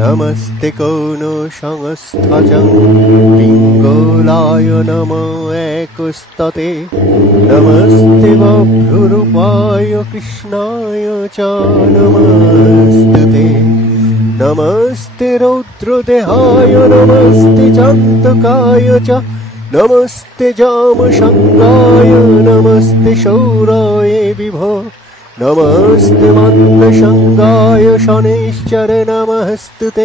নমস্তে কৌনো সংস্থজং পিঙ্গলায় নম একস্ততে নমস্তে বভ্রুরূপায় কৃষ্ণায় চ নমস্তুতে নমস্তে রৌদ্রদেহায় নমস্তে চান্তকায় চ নমস্তে জামশঙ্গায় নমস্তে শৌরায় বিভো নমস্তে মন্দশঙ্গায় শনৈশ্চর নমস্তুতে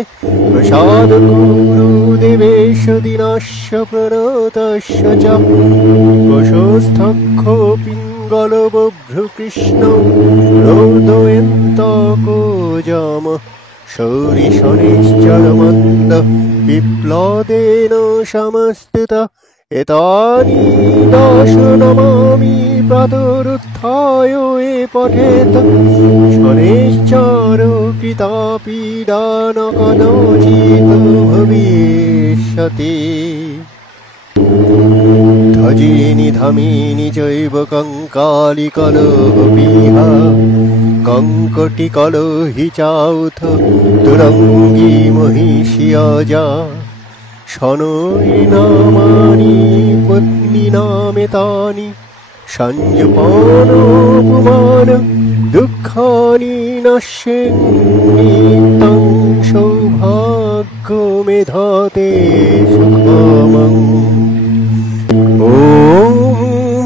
প্রসাদগুরুদেবেশ দিনস্য প্রণতস্য চ বশস্থক্ষ পিঙ্গল বভ্রু কৃষ্ণ রৌদ্রয়ন্তকো যম শৌরি শনৈশ্চর মন্দ বিপ্লবেন সমস্তুত এতানি দশ নমামি প্রাতরুত্থায় এ পঠেত শনৈশ্চর কৃতাপীডা ন কদাচিৎ ভবিষ্যতি ধ্বজিনি ধামিনি চৈব কঙ্কালি কলহবিহ কঙ্কটি কলহি চাউথ তুরঙ্গী মহিষিয়জা শনৈ নামানি পত্নী নামেতানি সঞ্জপানোপমান দুঃখানি নশ্যন্তি তং সৌভাগ্য মেধাতে সুখমং ওম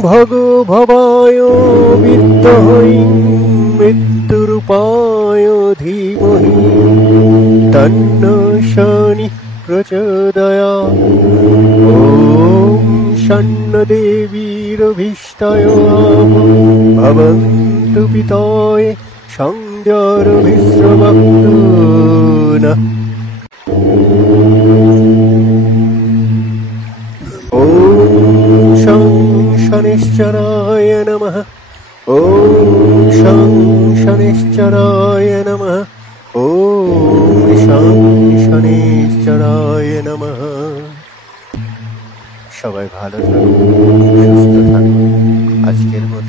ভগভবায় বিদ্মহে মৃত্যুরূপায় ধীমহি তন্নো শনি প্রচোদয়াৎ ওম ষণ্ণ দেবীরভীষ্টয় ভবন্তু পিতায়ে সংযোরভিস্রবক্তু নঃ ওম শং শনৈশ্চরায় নমঃ ওম শং শনৈশ্চরায় নমঃ ওম শং শনৈশ্চরায় নমঃ। সবাই ভালো থাকুন, সুস্থ থাকুন। আজকের মতো